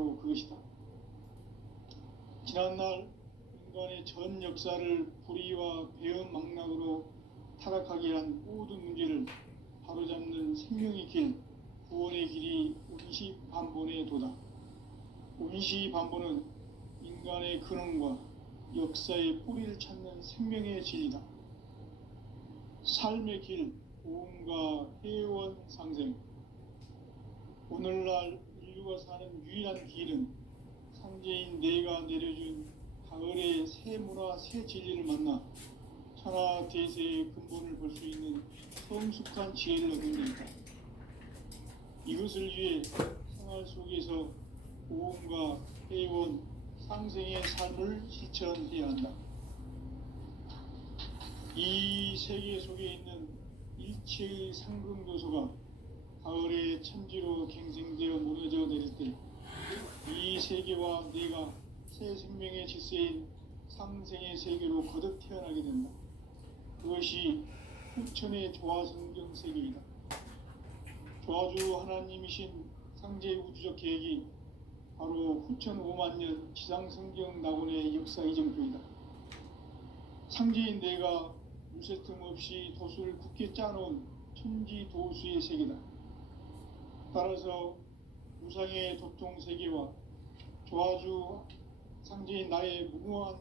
바로 그것이다. 지난날 인간의 전 역사를 불의와 배은망락으로 타락하게 한 모든 문제를 바로잡는 생명의 길, 구원의 길이 운시반본의 도다. 운시반본은 인간의 근원과 역사의 뿌리를 찾는 생명의 진리다. 삶의 길, 보험과 회원 상생. 오늘날 인류가 사는 유일한 길은 상제인 내가 내려준 가을의 새 문화, 새 진리를 만나 천하 대세의 근본을 볼 수 있는 성숙한 지혜를 얻는 것이다. 이것을 위해 생활 속에서 보험과 회원, 상생의 삶을 실천해야 한다. 이 세계 속에 있는 일체의 상승도소가 가을의 천지로 갱생되어 무너져 내릴 때 이 세계와 내가 새 생명의 질서인 상생의 세계로 거듭 태어나게 된다. 그것이 후천의 조화성경 세계이다. 조화주 하나님이신 상제 우주적 계획이 바로 후천 5만년 지상성경 낙원의 역사 이정표이다. 상제인 내가 무쇠 틈 없이 도수를 굳게 짜놓은 천지 도수의 세계다. 따라서 무상의 도통 세계와 조화주 상제인 나의 무궁한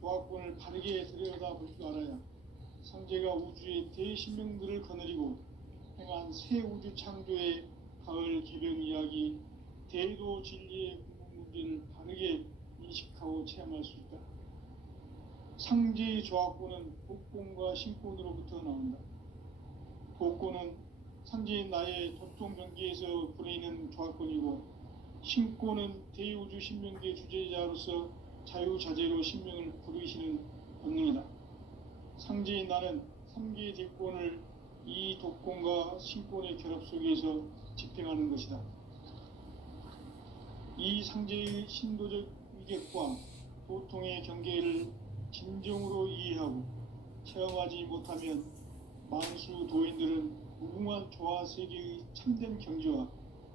조화권을 바르게 들여다볼 줄 알아야 상제가 우주의 대신명들을 거느리고 행한 새 우주 창조의 가을 개변 이야기, 대도 진리의 궁극 문제를 바르게 인식하고 체험할 수 있다. 상제의 조화권은 복권과 신권으로부터 나온다. 복권은 상제인 나의 도통 경계에서 부리는 조화권이고, 신권은 대우주 신명계 주제자로서 자유자재로 신명을 부르시는 권능이다. 상제인 나는 3개의 대권을 이 독권과 신권의 결합 속에서 집행하는 것이다. 이 상제의 신도적 위격과 도통의 경계를 진정으로 이해하고 체험하지 못하면 만수 도인들은 무궁한 조화 세계의 참된 경지와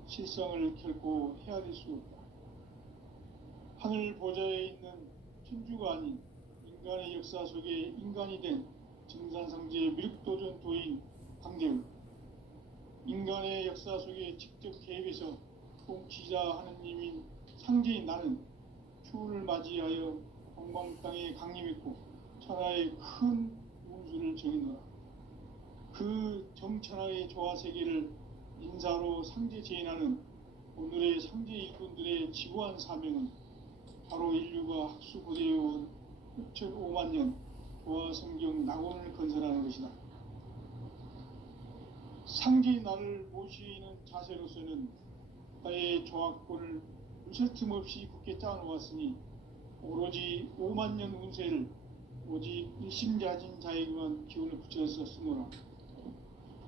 실상을 결코 헤아릴 수 없다. 하늘 보좌에 있는 천주가 아닌 인간의 역사 속에 인간이 된 증산상제 미륵도전 도인 광대우, 인간의 역사 속에 직접 개입해서 통치자 하느님인 상제인 나는 추운을 맞이하여 동방 땅에 강림했고 천하의 큰 운수를 정해놓아 그 정천하의 조화 세계를 인사로 상제 제인하는 오늘의 상제 일꾼들의 지구한 사명은 바로 인류가 학수고대해온 6,500,000년 조화성경 낙원을 건설하는 것이다. 상제인 나를 모시는 자세로서는 나의 조화권을 무쇠 틈 없이 굳게 짜놓았으니 오로지 50,000년 운세를 오직 일심자진 자에게만 기운을 붙여서 쓰노라.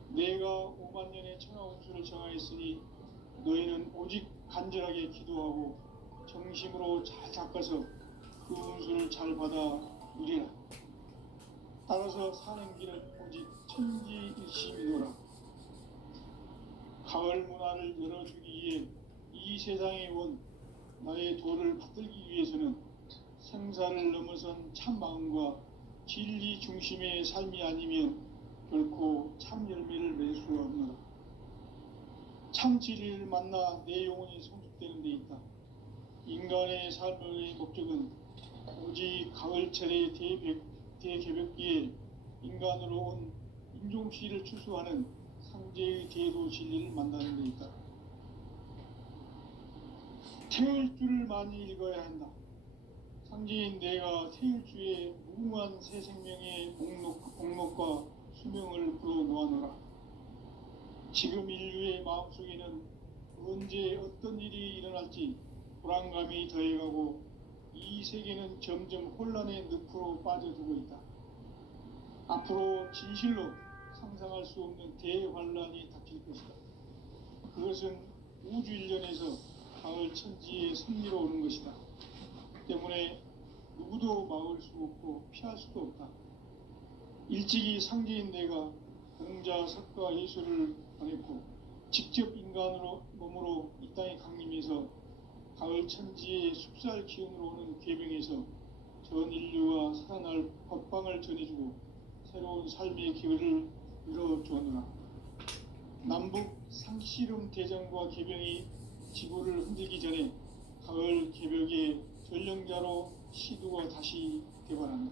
내가 50,000년의 천하 운수를 정하였으니 너희는 오직 간절하게 기도하고 정심으로 잘 닦아서 그 운수를 잘 받아 누리라. 따라서 사는 길은 오직 천지일심이노라. 가을 문화를 열어주기 위해 이 세상에 온 나의 도를 받들기 위해서는 생사를 넘어선 참 마음과 진리 중심의 삶이 아니면 결코 참 열매를 맺을 수가 없노라. 참 진리를 만나 내 영혼이 성숙되는 데 있다. 인간의 삶의 목적은 오직 가을철의 대개벽기에 인간으로 온 인종시를 추수하는 상제의 대도 진리를 만나는 데 있다. 태을주를 많이 읽어야 한다. 상제인 내가 태을주의 무궁한 새 생명의 목록과 수명을 불어놓아노라. 지금 인류의 마음속에는 언제 어떤 일이 일어날지 불안감이 더해가고 이 세계는 점점 혼란의 늪으로 빠져들고 있다. 앞으로 진실로 상상할 수 없는 대환란이 닥칠 것이다. 그것은 우주 일련에서 가을 천지의 섭리로 오는 것이다. 때문에 누구도 막을 수 없고 피할 수도 없다. 일찍이 상제인 내가 공자, 석가, 예수를 보냈고 직접 인간으로 몸으로 이 땅에 강림해서 가을 천지의 숲살 기운으로 오는 궤병에서 전 인류가 살아날 법방을 전해주고 새로운 삶의 기회를 열어주었노라. 남북 상씨름 대전과 궤병이 지구를 흔들기 전에 가을 개벽의 전령자로 시두가 다시 개발한다.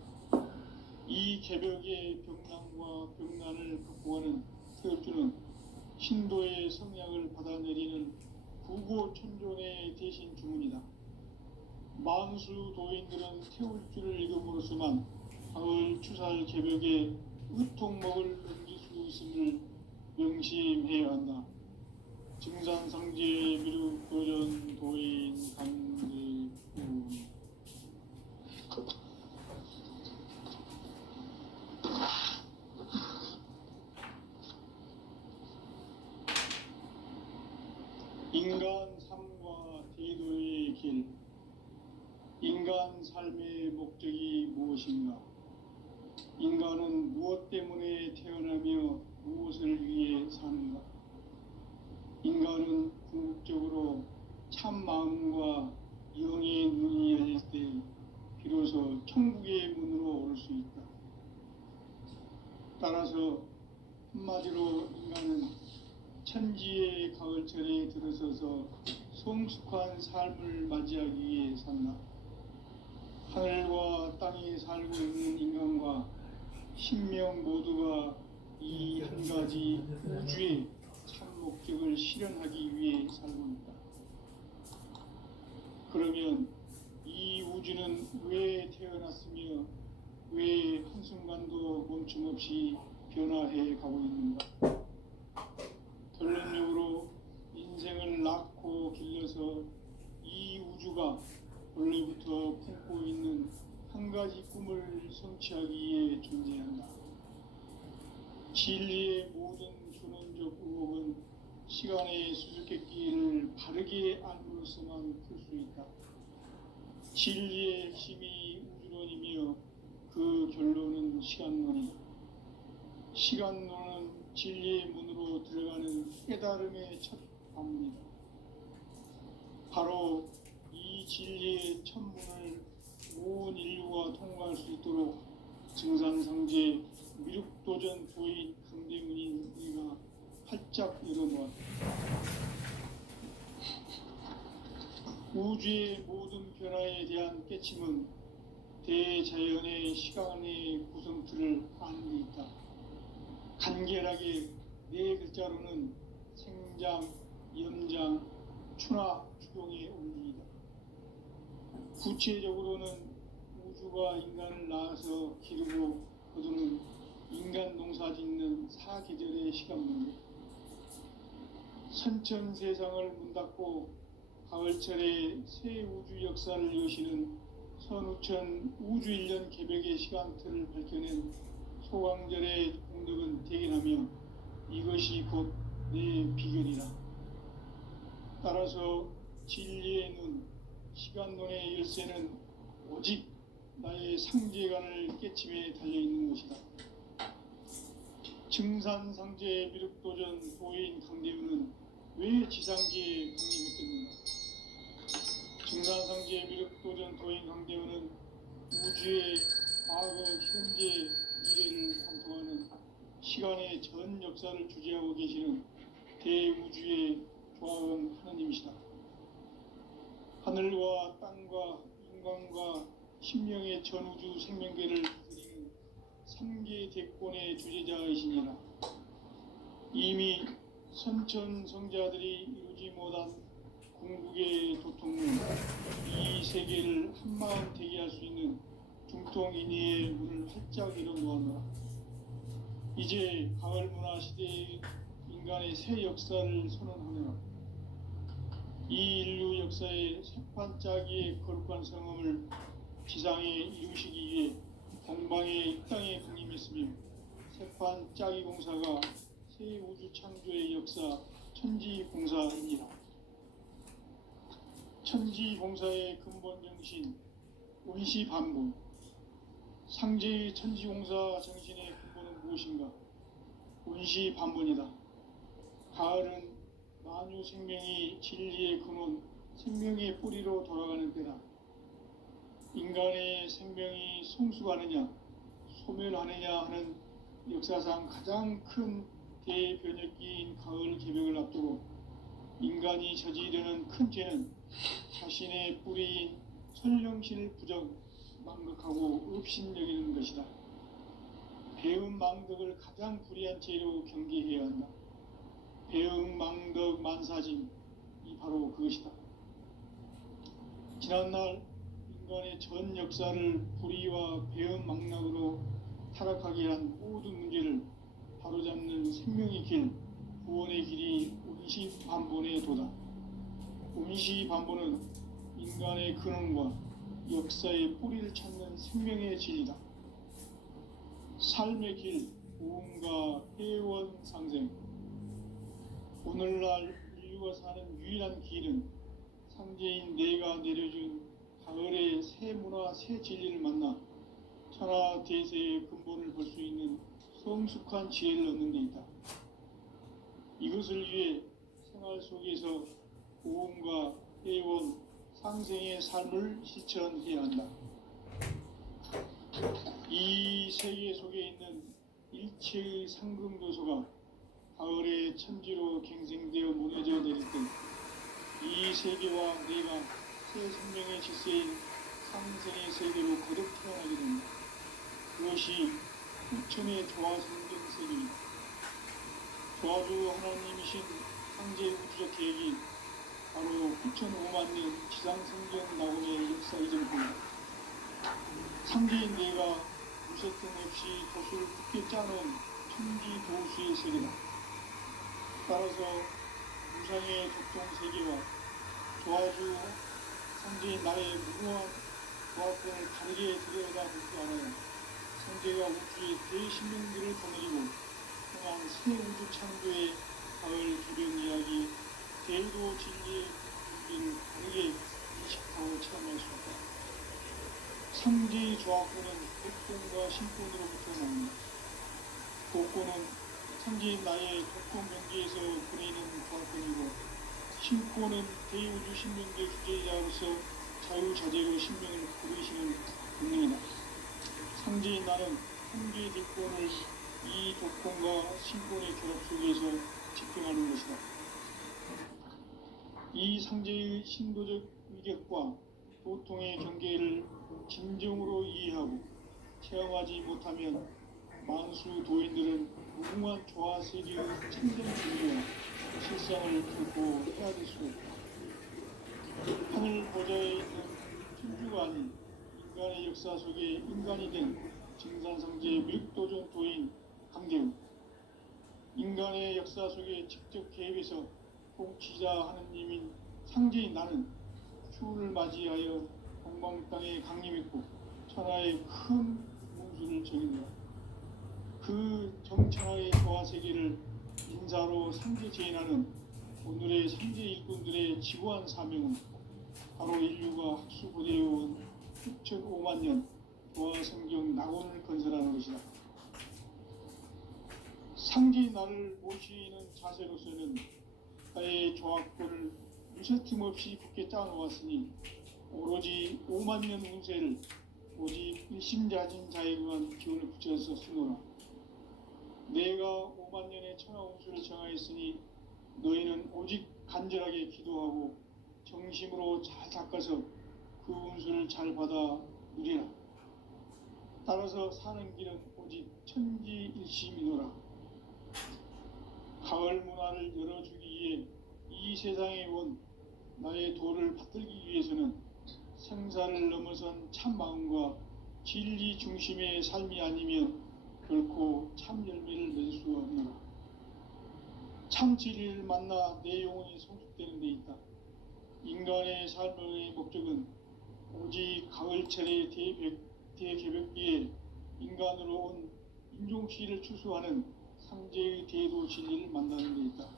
이 개벽의 병난과 병난을 극복하는 태엽주는 신도의 성약을 받아내리는 구고천존의 대신 주문이다. 만수 도인들은 태울주를 읽음으로써만 가을 추살 개벽의 의통목을 넘길 수 있음을 명심해야 한다. 증산상제 미륵도전 도인 강대구 인간 삶과 대도의 길. 인간 삶의 목적이 무엇인가? 인간은 무엇 때문에 태어나며 무엇을 위해 사는가? 인간은 궁극적으로 참 마음과 영의 눈이 열릴 때 비로소 천국의 문으로 오를 수 있다. 따라서 한마디로 인간은 천지의 가을철에 들어서서 성숙한 삶을 맞이하기 위해 산다. 하늘과 땅에 살고 있는 인간과 신명 모두가 이 한 가지 우주의 참 목적을 실현하기 위해 살고 있다. 그러면 이 우주는 왜 태어났으며 왜 한순간도 멈춤없이 변화해 가고 있는가? 결론적으로 인생을 낳고 길러서 이 우주가 원래부터 품고 있는 한 가지 꿈을 성취하기 위해 존재한다. 진리의 모든 근원적 의혹은 시간의 수수께끼를 바르게 알므로서만 풀 수 있다. 진리의 핵심이 우주론이며 그 결론은 시간론이다. 시간론은 진리의 문으로 들어가는 깨달음의 첫 관문이다. 바로 이 진리의 첫 문을 온 인류가 통과할 수 있도록 증산상제 미륵도전 도인 강대문인 우리가 활짝 열어놓았다. 우주의 모든 변화에 대한 깨침은 대자연의 시간의 구성틀을 아는 데 있다. 간결하게 네 글자로는 생장, 염장, 추나, 추동의 원리이다. 구체적으로는 우주가 인간을 낳아서 기르고 거두는 인간 농사 짓는 사계절의 시간문제. 선천세상을 문 닫고 가을철에 새 우주 역사를 여시는 선우천 우주일년 개벽의 시간틀을 밝혀낸 소강절의 공덕은 대견하며 이것이 곧 내 비결이라. 따라서 진리의 눈, 시간론의 열쇠는 오직 나의 상제관을 깨침에 달려있는 것이다. 증산상제 미륵도전 도인 강대우는 왜 지상계에 강림했겠는가? 증산상제 미륵도전 도인 강대우는 우주의 과거, 현재, 미래를 관통하는 시간의 전 역사를 주재하고 계시는 대우주의 조화원 하느님이시다. 하늘과 땅과 인간과 신명의 전우주 생명계를 다스리는 삼계 대권의 주재자이시니라. 이미 선천성자들이 이루지 못한 궁극의 도통문, 이 세계를 한마음 되게 할 수 있는 중통인의의 문을 활짝 열어놓았노라. 이제 가을 문화 시대의 인간의 새 역사를 선언하노라. 이 인류 역사의 새반짝이의 거룩한 성음을 지상에 이루시기 위해 동방의 이 땅에 강림했으며 새반짝이 공사가 새 우주 창조의 역사 천지공사입니다. 천지공사의 근본 정신 원시반복. 상제의 천지공사 정신의 근본은 무엇인가? 원시반복이다. 가을은 만유 생명이 진리의 근원 생명의 뿌리로 돌아가는 때다. 인간의 생명이 성숙하느냐 소멸하느냐 하는 역사상 가장 큰 대변혁기인 가을 개벽을 앞두고 인간이 저지르는 큰 죄는 자신의 뿌리인 천령신을 망각하고 업신여기는 것이다. 배음 망덕을 가장 불의한 죄로 경계해야 한다. 배음 망덕 만사짐이 바로 그것이다. 지난날 인간의 전 역사를 불의와 배음 망락으로 타락하게 한 모든 문제를 바로잡는 생명의 길, 구원의 길이 운시반본의 도다. 운시반본은 인간의 근원과 역사의 뿌리를 찾는 생명의 진리다. 삶의 길, 고음과 회원 상생. 오늘날 인류가 사는 유일한 길은 상제인 내가 내려준 가을의 새 문화, 새 진리를 만나 천하 대세의 근본을 볼 수 있는 성숙한 지혜를 얻는 데 있다. 이것을 위해 생활 속에서 고음과 회원, 상생의 삶을 실천해야 한다. 이 세계 속에 있는 일체의 상금도소가 가을의 천지로 갱생되어 무너져 내릴 때 이 세계와 내가 새 생명의 질서인 상생의 세계로 거듭 태어나게 된다. 그것이 후천의 조화성경 세계이다. 조화주 하나님이신 상제 우주적 계획이 바로 후천 5만 년 지상성경 낙원의 역사 이전입니다. 상제인 내가 무쇠등 없이 도수를 굳게 짜놓은 천지 도수의 세계다. 따라서 무상의 독동 세계와 조화주 상제인 나의 무궁한 조화권을 다르게 들여다볼 줄 알아요. 상제가 우주의 대신명들을 거느리고 행한 새 우주 창조의 가을 개벽 이야기, 대도 진리의 의미를 다르게 인식하고 체험할 수 있다. 상제의 조화권은 독권과 신권으로부터 나옵니다. 독권은 상제인 나의 독권 경계에서 보내는 조화권이고 신권은 대우주 신명계 주제자로서 자유자재로 신명을 부르시는 본능이다. 상제인 나는 상제의 대권을 이 독권과 신권의 결합 속에서 집행하는 것이다. 이 상제의 신도적 위격과 도통의 경계를 진정으로 이해하고 체험하지 못하면 만수 도인들은 무궁한 조화세계의 참된 진리와 실상을 결코 헤아릴 수 없다. 하늘 보좌에 있는 천주가 아닌 인간의 역사 속에 인간이 된 증산성제 밀도전 도인 강대우. 인간의 역사 속에 직접 개입해서 통치자 하느님인 상제인 나는 추운을 맞이하여 동방 땅에 강림했고 천하의 큰 문수를 정했노라. 그 정천하의 조화세계를 인사로 상제 제인하는 오늘의 상제 일꾼들의 지구한 사명은 바로 인류가 학수고대해온 6,5만 년 조화성경 낙원을 건설하는 것이다. 상제인 나를 모시는 자세로서는 나의 조화권을 무쇠틈 없이 굳게 짜놓았으니 오로지 5만 년 운세를 오직 일심자진 자에게만 기운을 붙여서 쓰노라. 내가 5만 년의 천하 운수를 정하였으니 너희는 오직 간절하게 기도하고 정심으로 잘 닦아서 그 운수를 잘 받아 누리라. 따라서 사는 길은 오직 천지일심이노라. 가을 문화를 열어주기 위해 이 세상에 온 나의 도를 받들기 위해서는 생사를 넘어선 참 마음과 진리 중심의 삶이 아니면 결코 참 열매를 맺을 수 없노라. 참 진리를 만나 내 영혼이 성숙되는 데 있다. 인간의 삶의 목적은 오직 가을철의 대개벽기에 인간으로 온 인종시를 추수하는 상제의 대도 진리를 만나는 데 있다.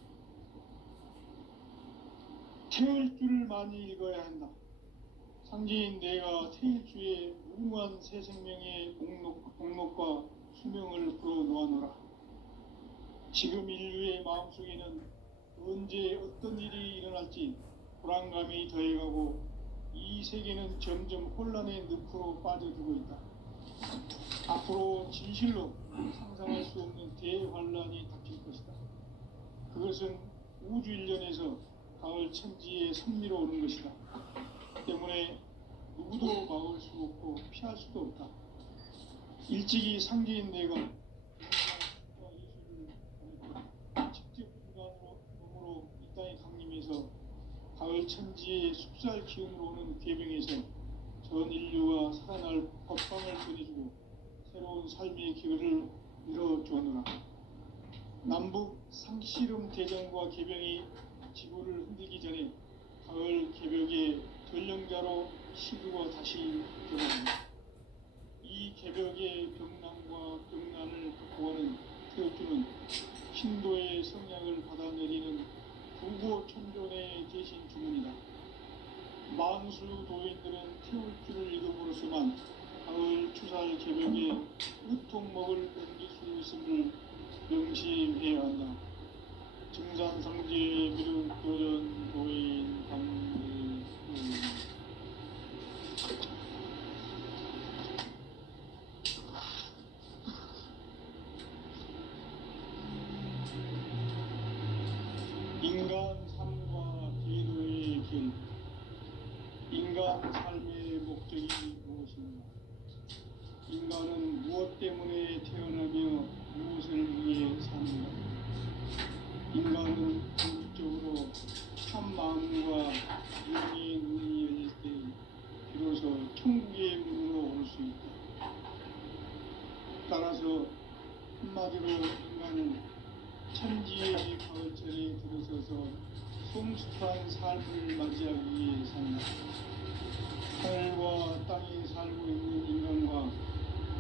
태일주를 많이 읽어야 한다. 상제인 내가 태일주의 무궁한 새 생명의 목록과 수명을 풀어놓아노라. 지금 인류의 마음속에는 언제 어떤 일이 일어날지 불안감이 더해가고 이 세계는 점점 혼란의 늪으로 빠져들고 있다. 앞으로 진실로 상상할 수 없는 대환란이 닥칠 것이다. 그것은 우주 일련에서 가을 천지의 섭리로 오는 것이다. 때문에 누구도 막을 수 없고 피할 수도 없다. 일찍이 상제인 내가 직접 인간으로 이 땅에 강림해서 가을 천지의 숲살 기운으로 오는 궤병에서 전 인류가 살아날 법방을 전해주고 새로운 삶의 기회를 이뤄주었노라. 남북 상씨름 대전과 궤병이 지구를 흔들기 전에 가을 개벽의 전령자로 시구가 다시 변합니다. 이 개벽의 병난과 병난을 극복하는 태극주는 신도의 성향을 받아내리는 부고천존의 대신 주문이다. 만수 도인들은 태울주를 읽음으로써만 가을 추살 개벽의 으통목을 넘길 수 있음을 명심해야 한다. 증산상제 미륵도전 도인 강대 인간 삶과 기도의 길. 인간 삶의 목적이 무엇인가? 인간은 무엇 때문에 태어나며 무엇을 위해 사는가? 인간은 궁극적으로 참 마음과 영의 눈이 열릴 때 비로소 천국의 문으로 올 수 있다. 따라서 한마디로 인간은 천지의 가을철에 들어서서 성숙한 삶을 맞이하기 위해 산다. 하늘과 땅에 살고 있는 인간과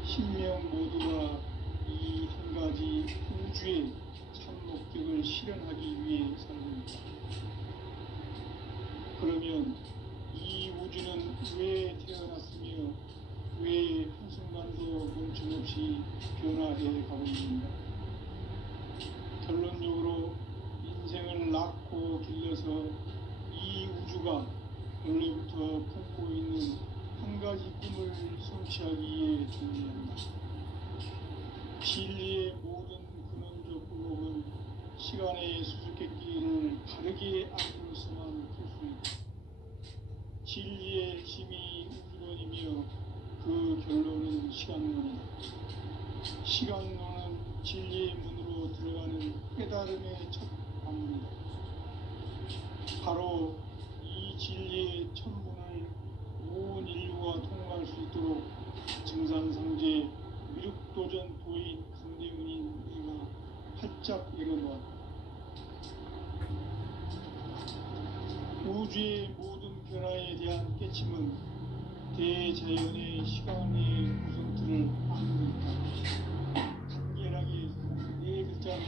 신명 모두가 이 한 가지 우주의 참 목적을 실현하기 위해 살고 있다. 그러면 이 우주는 왜 태어났으며 왜 한순간도 멈춤없이 변화해 가고 있는가? 결론적으로 인생을 낳고 길러서 이 우주가 원래부터 품고 있는 한 가지 꿈을 성취하기에 준비한다. 진리의 모든 근원적 의혹은 시간의 수수께끼를 바르게 알고서만 풀 수 있다. 진리의 힘이 우주론이며 그 결론은 시간론이다. 시간론은 진리의 문으로 들어가는 깨달음의 첫 방문이다. 바로 이 진리의 첫 문을 온 인류가 통과할 수 있도록 증산상제 미륵도전 도인 강대훈인 내가 활짝 열어놓았다. 우주의 모든 변화에 대한 깨침은 대자연의 시간의 구성틀을 안고 있다. 간결하게 네 글자는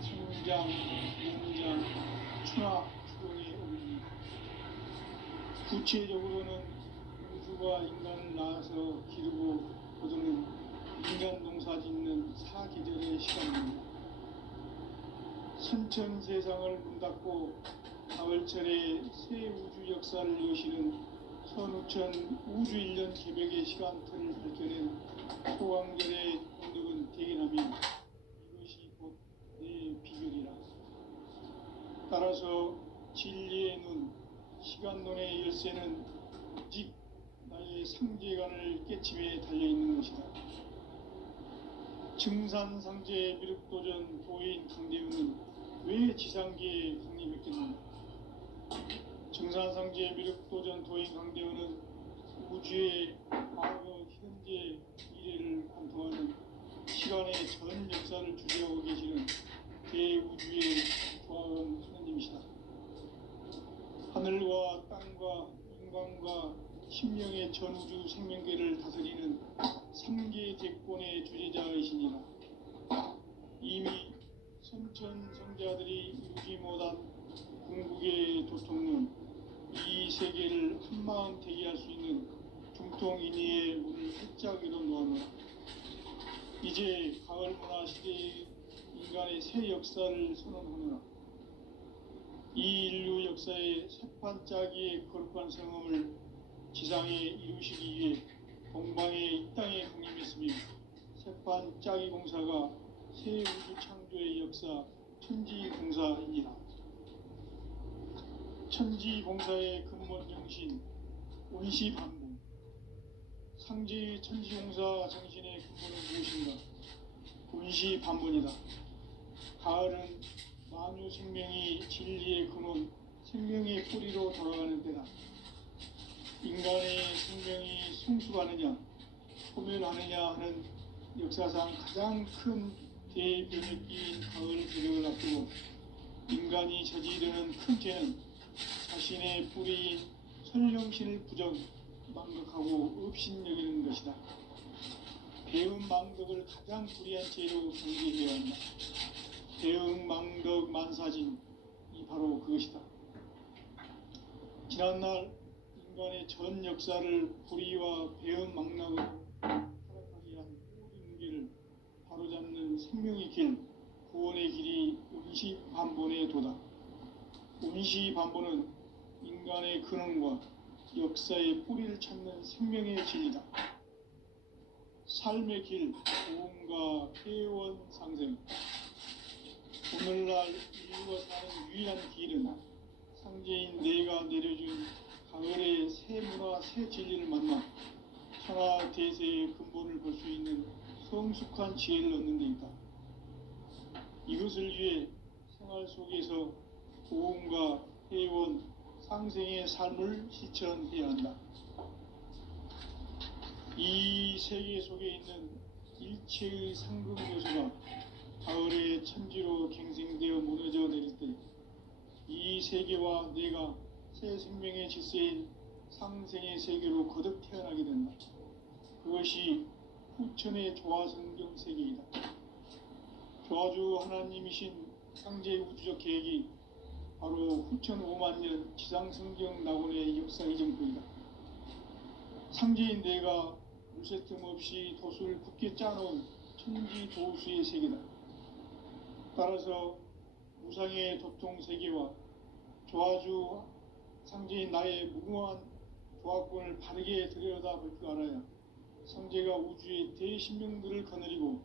성장, 연장, 추락, 추동의 원리이다. 구체적으로는 우주가 인간을 낳아서 기르고 거두는 인간 농사 짓는 사계절의 시간입니다. 선천 세상을 문닫고 가을철에 새 우주 역사를 여시는 선우천 우주 일년 개벽의 시간틀을 밝혀낸 소강절의 공덕은 대견하며 이것이 곧 내 비결이라. 따라서 진리의 눈, 시간론의 열쇠는 오직 나의 상제관을 깨침에 달려있는 것이다. 증산상제 미륵도전 도인 강대훈은 왜 지상계에 강림했겠는가? 증산상제 미륵도전 도인 강대훈은 우주의 과거, 현재, 미래를 관통하는 시간의 전 역사를 주재하고 계시는 대우주의 조화원 하느님이시다. 하늘과 땅과 인간과 신명의 전우주 생명계를 다스리는 삼계 대권의 주제자이시니라. 이미 선천 성자들이 이루지 못한 궁극의 도통론, 이 세계를 한마음 되게 할 수 있는 중통인의의 문을 활짝 열어놓아놓아. 이제 가을 문화 시대의 인간의 새 역사를 선언하노라. 이 인류 역사의 새판짜기의 거룩한 성음을 지상에 이루시기 위해 동방의 이 땅에 강림했으며 새판짜기 공사가 새 우주 창조의 역사 천지공사입니다. 천지공사의 근본 정신 원시반복. 상제의 천지공사 정신의 근본은 무엇인가? 원시반복이다. 가을은 만유 생명이 진리의 근원, 생명의 뿌리로 돌아가는 때다. 인간의 생명이 성숙하느냐, 소멸하느냐 하는 역사상 가장 큰 대변혁기인 가을 배력을 앞두고 인간이 저지르는 큰 죄는 자신의 뿌리인 선령신을 부정, 망각하고 업신여기는 것이다. 배음 망덕을 가장 불의한 죄로 경계해야 한다. 배음 망덕 만사진이 바로 그것이다. 지난날 인간의 전 역사를 불의와 배음 망락으로 타락하게 한 모든 문제를 바로잡는 생명의 길, 구원의 길이 원시반본의 도다. 원시반본은 인간의 근원과 역사의 뿌리를 찾는 생명의 진리다. 삶의 길, 고음과 회원 상생. 오늘날 인류가 사는 유일한 길은 상제인 내가 내려준 가을의 새 문화, 새 진리를 만나 천하 대세의 근본을 볼 수 있는 성숙한 지혜를 얻는 데 있다. 이것을 위해 생활 속에서 고음과 회원, 상생의 삶을 실천해야 한다. 이 세계 속에 있는 일체의 상금 요소가 가을의 천지로 갱생되어 무너져 내릴 때 이 세계와 내가 새 생명의 질서인 상생의 세계로 거듭 태어나게 된다. 그것이 후천의 조화성경 세계이다. 조화주 하나님이신 상제 우주적 계획이 바로 후천 5만 년 지상성경 낙원의 역사 이정표이다. 상제인 내가 물새 틈 없이 도수를 굳게 짜놓은 천지 도수의 세계다. 따라서 무상의 도통 세계와 조화주 상제인 나의 무궁한 조화권을 바르게 들여다볼 줄 알아야 상제가 우주의 대신명들을 거느리고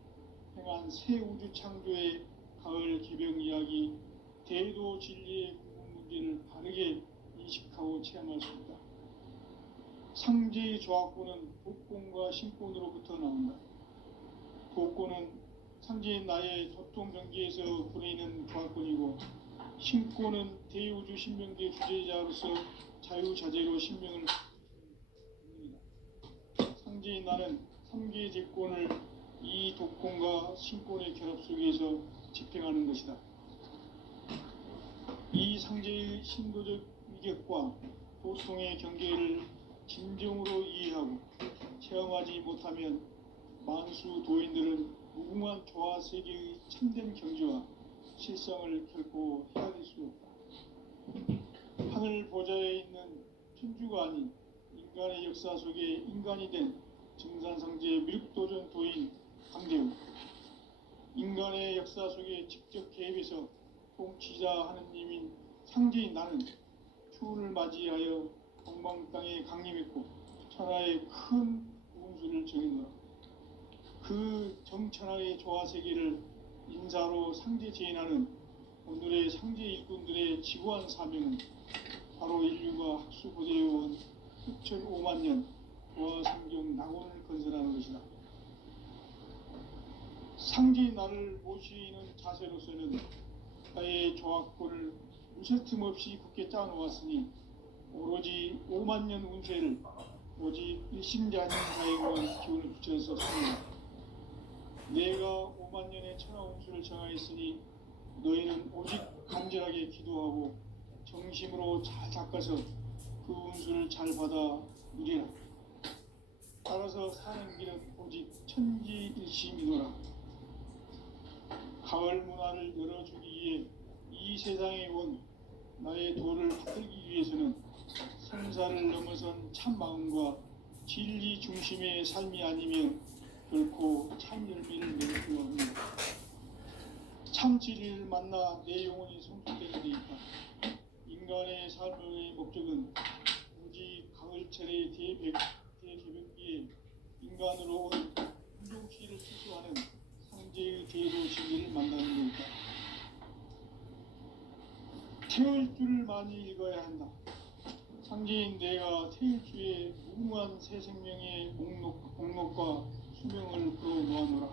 행한 새 우주 창조의 가을 개병 이야기, 대도 진리의 궁극 문제를 바르게 인식하고 체험할 수 있다. 상제의 조화권은 도권과 신권으로부터 나온다. 도권은 상제인 나의 도통 경계에서 보내는 조화권이고, 신권은 대우주 신명계 주제자로서 자유자재로 신명을 입니다. 상제인 나는 3개 제권을 이 도권과 신권의 결합 속에서 집행하는 것이다. 이 상제의 신도적 위격과 도통의 경계를 진정으로 이해하고 체험하지 못하면 만수 도인들은 무궁한 조화 세계의 참된 경지와 실상을 결코 헤아릴 수 없다. 하늘 보좌에 있는 천주가 아닌 인간의 역사 속에 인간이 된 증산상제의 밀도전 도인 강대우, 인간의 역사 속에 직접 개입해서 통치자 하느님인 상제인 나는 추운을 맞이하여 동방 땅에 강림했고 천하의 큰 운수를 정했노라. 그 정천하의 조화세계를 인사로 상제 제인하는 오늘의 상제 일꾼들의 지구한 사명은 바로 인류가 학수고대해온 6,5만 년 조화성경 낙원을 건설하는 것이다. 상제의 나를 모시는 자세로서는 나의 조화권을 무쇠 틈 없이 굳게 짜놓았으니 오로지 5만 년 운세를 오직 일심자인 자에게만 기운을 붙여서 씁니다. 내가 5만 년의 천하 운수를 정하였으니 너희는 오직 간절하게 기도하고 정심으로 잘 닦아서 그 운수를 잘 받아 누리라. 따라서 사는 길은 오직 천지일심이노라. 가을 문화를 열어주기 위해 이 세상에 온 나의 도를 받들기 위해서는 생사를 넘어선 참 마음과 진리 중심의 삶이 아니면 결코 참 열매를 맺을 수가 없다. 참 진리를 만나 내 영혼이 성숙되는 데 있다. 인간의 삶의 목적은 오직 가을철의 대개벽기에 인간으로 온 운동시를 수수하는 상제의 대로 진리를 만나는 것이다. 태울 줄을 많이 읽어야 한다. 상제인 내가 태울 주의 무궁한 새 생명의 목록과 수명을 끌어모아노라.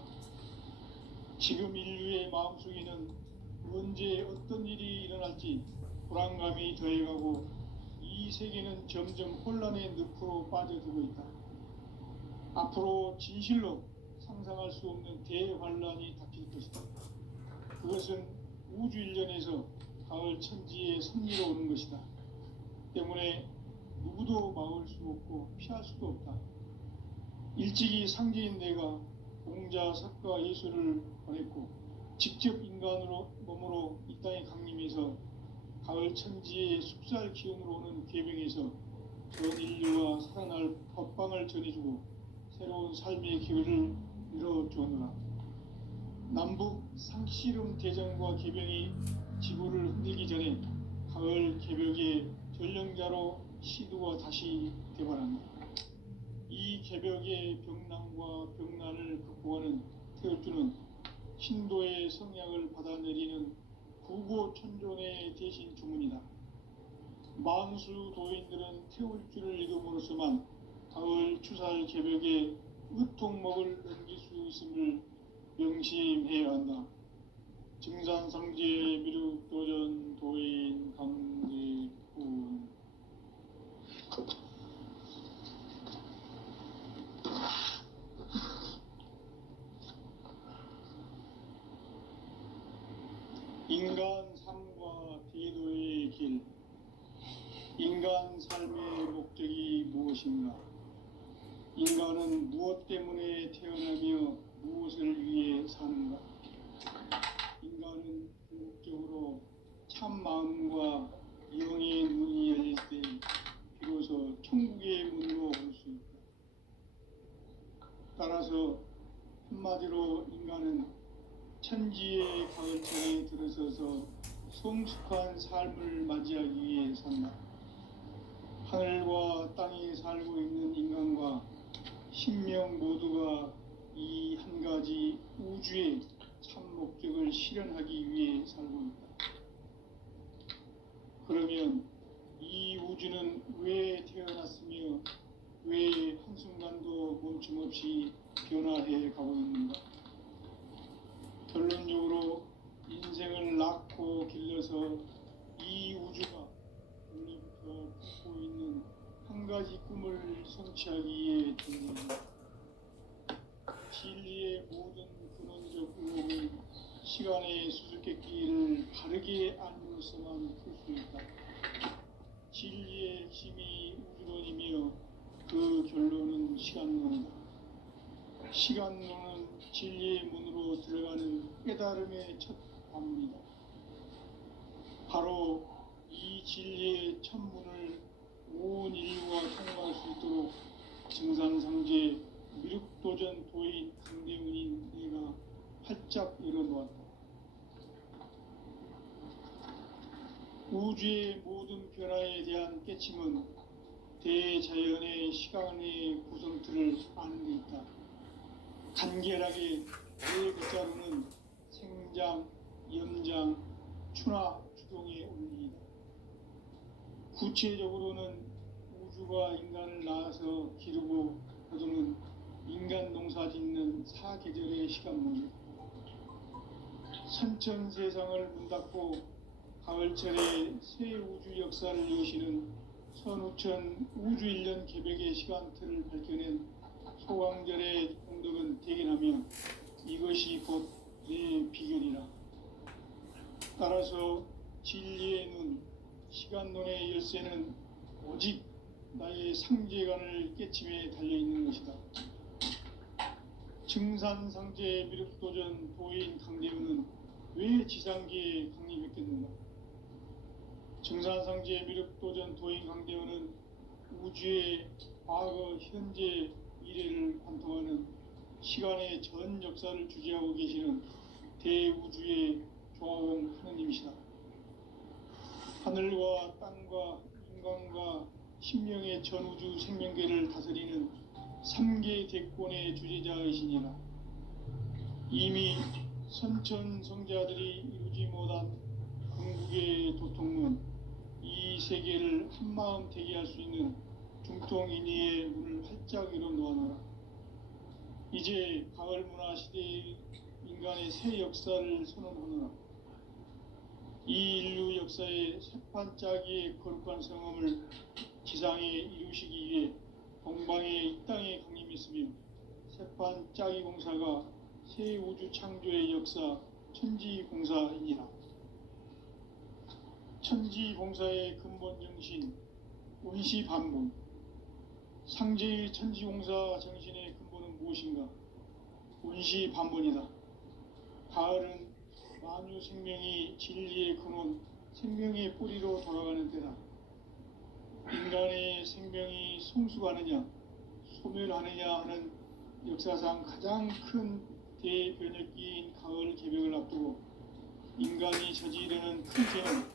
지금 인류의 마음속에는 언제 어떤 일이 일어날지 불안감이 더해가고 이 세계는 점점 혼란의 늪으로 빠져들고 있다. 앞으로 진실로 상상할 수 없는 대환란이 닥칠 것이다. 그것은 우주 일련에서 가을 천지에 섭리로 오는 것이다. 때문에 누구도 막을 수 없고 피할 수도 없다. 일찍이 상제인 내가 공자, 석가, 예수를 보냈고 직접 인간으로 몸으로 이 땅에 강림해서 가을 천지의 숲살 기운으로 오는 계명에서 전 인류와 살아날 법방을 전해주고 새로운 삶의 기회를 이뤄주오노라. 남북 상씨름 대전과 개병이 지구를 흔들기 전에 가을 개벽의 전령자로 시두가 다시 대발한다. 이 개벽의 병난과 병난을 극복하는 태울주는 신도의 성약을 받아내리는 구고천존의 대신 주문이다. 만수 도인들은 태울주를 읽음으로써만 가을 추살 개벽의 의통목을 넘길 수 있음을 명심해야 한다. 증산상제 미륵도전 도인 강제군. 인간 삶과 대도의 길. 인간 삶의 목적이 무엇인가? 인간은 무엇 때문에 태어나며 무엇을 위해 사는가? 인간은 궁극적으로 참 마음과 영의 문이 열릴 때 비로소 천국의 문으로 올 수 있다. 따라서 한마디로 인간은 천지의 가을철에 들어서서 성숙한 삶을 맞이하기 위해 산다. 하늘과 땅에 살고 있는 인간과 신명 모두가 이 한 가지 우주의 참 목적을 실현하기 위해 살고 있다. 그러면 이 우주는 왜 태어났으며 왜 한순간도 멈춤없이 변화해 가고 있는가? 결론적으로 인생을 낳고 길러서 이 우주가 원래부터 품고 있는 한 가지 꿈을 성취하기 위해 존재한다. 진리의 모든 근원적 의혹은 시간의 수수께끼를 바르게 알므로서만 풀 수 있다. 진리의 핵심이 우주론이며 그 결론은 시간론이다. 시간론은 진리의 문으로 들어가는 깨달음의 첫 관문이다. 바로 이 진리의 첫 문을 온 인류가 통과할 수 있도록 증산상제 미륵도전 도인 강대훈인 내가 활짝 열어놓았다. 우주의 모든 변화에 대한 깨침은 대자연의 시간의 구성틀을 아는 데 있다. 간결하게 네 글자로는 생장, 연장, 추나 추동의 원리이다. 구체적으로는 우주가 인간을 낳아서 기르고 거두는 인간 농사 짓는 사계절의 시간문이다. 선천 세상을 문닫고 가을철에 새 우주 역사를 여시는 선우천 우주일년 개벽의 시간틀을 밝혀낸 소강절의 공덕은 대견하며 이것이 곧 내 비결이라. 따라서 진리의 눈, 시간론의 열쇠는 오직 나의 상제관을 깨침에 달려있는 것이다. 증산상제 미륵도전 도인 강대훈은 왜 지상계에 강림했겠는가? 증산상제 미륵도전 도인 강대훈은 우주의 과거, 현재, 미래를 관통하는 시간의 전 역사를 주재하고 계시는 대우주의 조화원 하느님이시다. 하늘과 땅과 인간과 신명의 전우주 생명계를 다스리는 3계 대권의 주재자이시니라. 이미 선천성자들이 이루지 못한 궁극의 도통은 이 세계를 한마음 되게 할 수 있는 중통인의의 문을 활짝 열어 놓아노라. 이제 가을 문화 시대의 인간의 새 역사를 선언하노라. 이 인류 역사의 새판짜기의 거룩한 성험을 지상에 이루시기 위해 동방의 이 땅에 강림했으며 새판짜기 공사가 새 우주 창조의 역사 천지공사이니라. 천지공사의 근본 정신 원시반복. 상제의 천지공사 정신의 근본은 무엇인가? 원시반복이다. 가을은 만유 생명이 진리의 근원, 생명의 뿌리로 돌아가는 때다. 인간의 생명이 성숙하느냐, 소멸하느냐 하는 역사상 가장 큰 대변혁기인 가을 개벽을 앞두고 인간이 저지르는 큰 죄는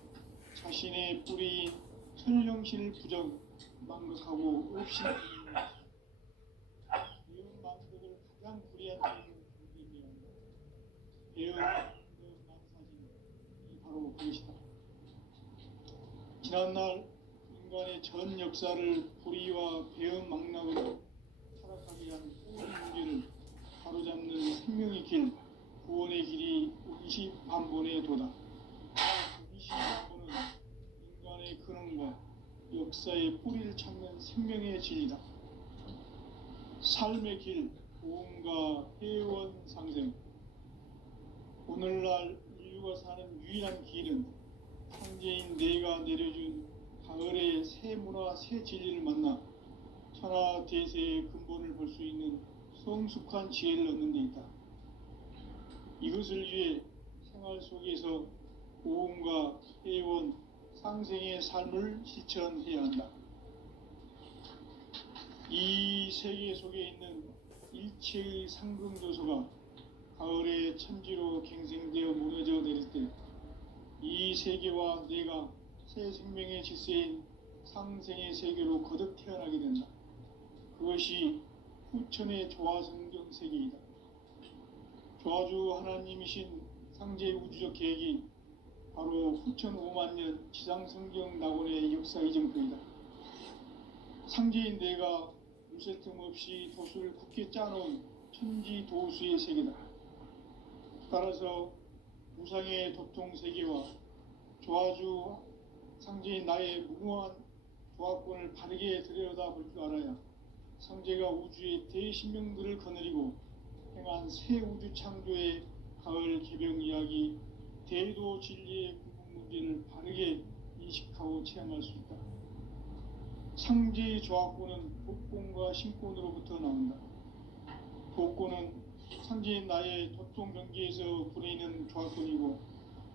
자신의 뿌리인 천령신을 부정, 망각하고 없이 배운 만덕을 가장 불이한 죄를 경계해야 한다. 배운 만덕 만사진이 바로 그것이다. 지난날 인간의 전 역사를 불의와 배은 망락으로 타락하게 한 모든 문제를 바로잡는 생명의 길, 구원의 길이 원시반본의 도다. 원시반본은 인간의 근원과 역사의 뿌리를 찾는 생명의 진리다. 삶의 길, 보험과 회원 상생. 오늘날 인류가 사는 유일한 길은 창제인 내가 내려준 가을의 새 문화, 새 진리를 만나 천하 대세의 근본을 볼 수 있는 성숙한 지혜를 얻는 데 있다. 이것을 위해 생활 속에서 보험과 회원, 상생의 삶을 실천해야 한다. 이 세계 속에 있는 일체의 상금도서가 가을의 천지로 갱생되어 무너져 내릴 때 이 세계와 내가 새 생명의 질서인 상생의 세계로 거듭 태어나게 된다. 그것이 후천의 조화성경 세계이다. 조화주 하나님이신 상제 우주적 계획이 바로 후천 5만년 지상성경 낙원의 역사 이정표이다. 상제인 내가 물새 틈 없이 도수를 굳게 짜놓은 천지 도수의 세계다. 따라서 무상의 도통 세계와 조화주 상제인 나의 무모한 조화권을 바르게 들여다볼 줄 알아야 상제가 우주의 대신명들을 거느리고 행한 새 우주 창조의 가을 개병 이야기, 대도 진리의 구분 문제를 바르게 인식하고 체험할 수 있다. 상제의 조화권은 복권과 신권으로부터 나온다. 복권은 상제인 나의 도통 경계에서 부리는 조화권이고,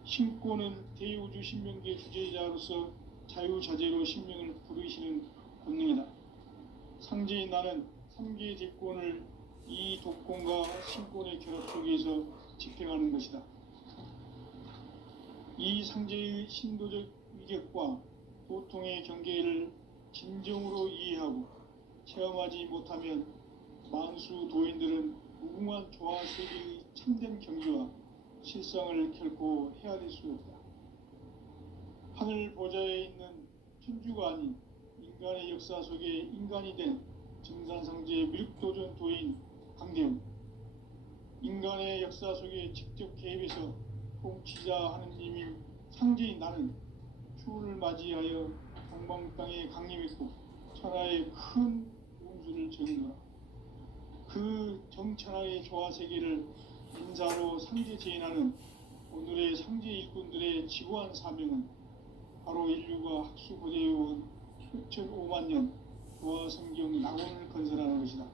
신권은 대우주 신명계 주제자로서 자유자재로 신명을 부르시는 권능이다. 상제인 나는 3개 대권을 이 독권과 신권의 결합 속에서 집행하는 것이다. 이 상제의 신도적 위격과 도통의 경계를 진정으로 이해하고 체험하지 못하면 만수 도인들은 무궁한 조화 세계의 참된 경지와 실상을 결코 헤아릴 수 없다. 하늘 보좌에 있는 천주가 아닌 인간의 역사 속에 인간이 된 증산상제의 밀도전 도인 강대웅, 인간의 역사 속에 직접 개입해서 통치자 하느님인 상제인 나는 추후를 맞이하여 동방 땅에 강림했고 천하의 큰 운수를 정노라. 그 정천하의 조화 세계를 인사로 상제 제인하는 오늘의 상제 일꾼들의 지고한 사명은 바로 인류가 학수 고대해온 후천 5만년 조화 성경 낙원을 건설하는 것이다.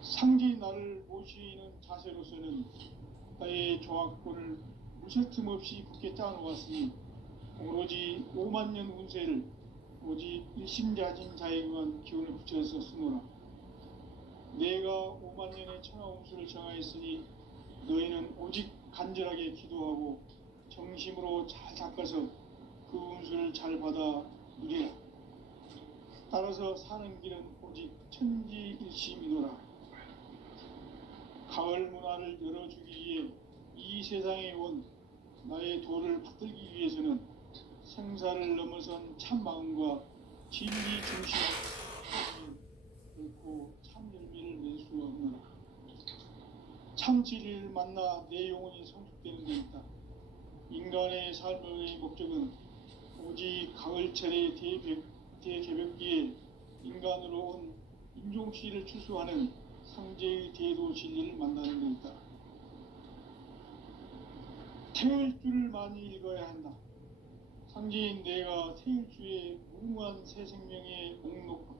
상제인 나를 모시는 자세로서는 나의 조화권을 무쇠 틈 없이 굳게 짜놓았으니 오로지 5만년 운세를 오직 일심자진 자에게만 기운을 붙여서 쓰노라. 내가 5만년의 천하 운수를 정하였으니 너희는 오직 간절하게 기도하고 정심으로 잘 닦아서 그 운수를 잘 받아 누리라. 따라서 사는 길은 오직 천지일심이노라. 가을 문화를 열어주기 위해 이 세상에 온 나의 도를 받들기 위해서는 생사를 넘어선 참 마음과 진리 중심의 결코 참 열매를 낼 수 없노라. 참 진리를 만나 내 영혼이 성숙되는 데 있다. 인간의 삶의 목적은 오직 가을철의 대개벽기에 인간으로 온 인종씨를 추수하는 상제의 대도 진리를 만나는 데 있다. 태을 줄을 많이 읽어야 한다. 상제인 내가 태일주의 무궁한 새 생명의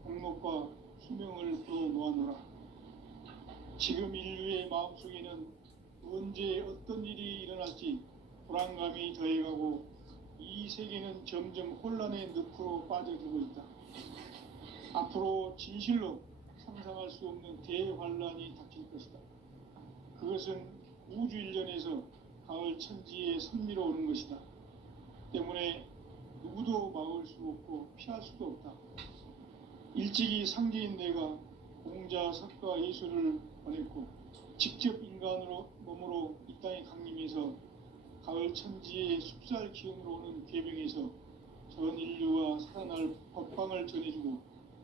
공록과 수명을 풀어놓아노라. 지금 인류의 마음속에는 언제 어떤 일이 일어날지 불안감이 더해가고 이 세계는 점점 혼란의 늪으로 빠져들고 있다. 앞으로 진실로 상상할 수 없는 대환란이 닥칠 것이다. 그것은 우주 일련에서 가을 천지에 선미로 오는 것이다. 때문에 누구도 막을 수 없고 피할 수도 없다. 일찍이 상제인 내가 공자, 석가, 예수를 보냈고 직접 인간으로 몸으로 이 땅에 강림해서 가을 천지의 숲살 기운으로 오는 계명에서 전 인류와 살아날 법방을 전해주고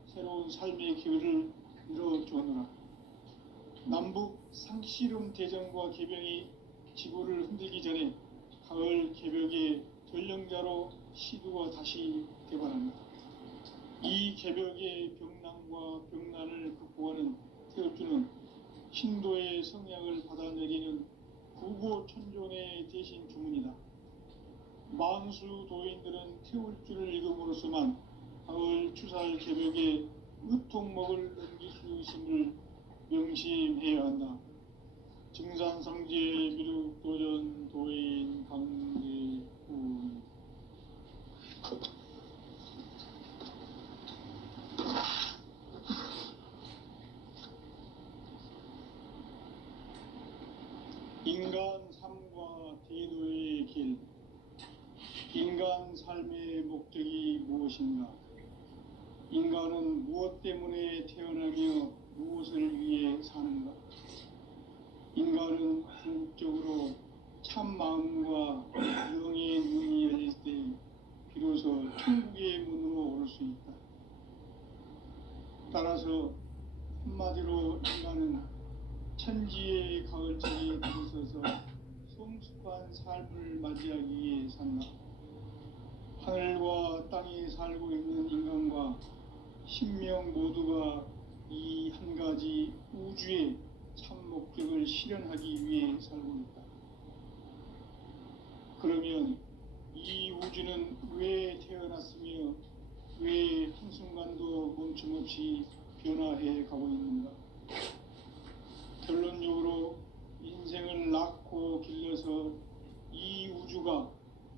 새로운 삶의 기회를 이뤄주었노라. 남북 상씨름 대전과 계병이 지구를 흔들기 전에 가을 개벽의 전령자로 시두가 다시 개발한다. 이 개벽의 병난과 병난을 극복하는 태엽주는 신도의 성향을 받아내리는 구고천존의 대신 주문이다. 만수 도인들은 태울주를 읽음으로써만 가을 추살 개벽의 의통목을 넘길 수 있음을 명심해야 한다. 증산상제 미륵도전 도인 강제훈. 인간 삶과 대도의 길. 인간 삶의 목적이 무엇인가? 인간은 무엇 때문에 태어나며 무엇을 위해 사는가? 인간은 궁극적으로 참 마음과 영의 문이 열릴 때 비로소 천국의 문으로 올 수 있다. 따라서 한마디로 인간은 천지의 가을철에 들어서서 성숙한 삶을 맞이하기 위해 산다. 하늘과 땅에 살고 있는 인간과 신명 모두가 이 한 가지 우주의 참 목적을 실현하기 위해 살고 있다. 그러면 이 우주는 왜 태어났으며 왜 한순간도 멈춤없이 변화해 가고 있는가? 결론적으로 인생을 낳고 길러서 이 우주가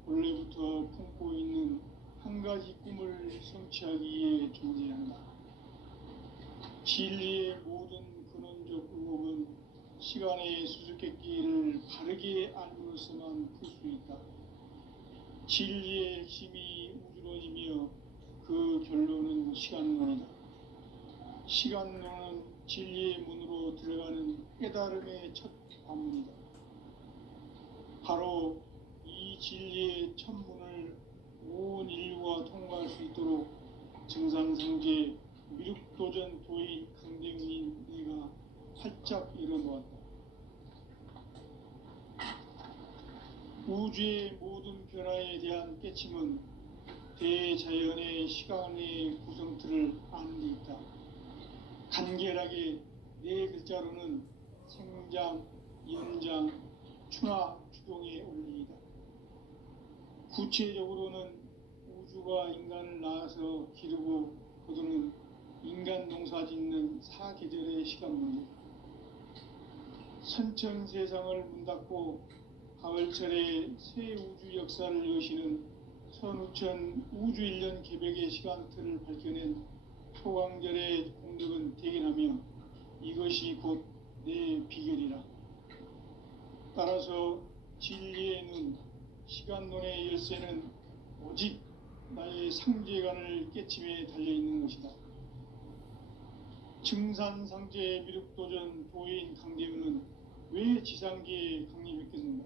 원래부터 품고 있는 한 가지 꿈을 성취하기 위해 존재한다. 진리의 모든 근원적 의혹은 시간의 수수께끼를 바르게 알므로서만 풀 수 있다. 진리의 핵심이 우주론이며 그 결론은 시간론이다. 시간론은 진리의 문으로 들어가는 깨달음의 첫 관문이다. 바로 이 진리의 첫 문을 온 인류가 통과할 수 있도록 증상상제 미륵도전 도의 강대문인 내가 활짝 열어놓았다. 우주의 모든 변화에 대한 깨침은 대자연의 시간의 구성틀을 아는 데 있다. 간결하게 네 글자로는 생장, 연장, 추나 추동의 원리이다. 구체적으로는 우주가 인간을 낳아서 기르고 거두는 인간 농사 짓는 사계절의 시간문이다. 선천 세상을 문 닫고 가을철에 새 우주 역사를 여시는 선우천 우주일년 개벽의 시간틀을 밝혀낸 소강절의 공덕은 대견하며 이것이 곧 내 비결이라. 따라서 진리의 눈, 시간론의 열쇠는 오직 나의 상제관을 깨침에 달려있는 것이다. 증산상제 미륵도전 도인 강대우는 왜 지상계에 강림했겠는가?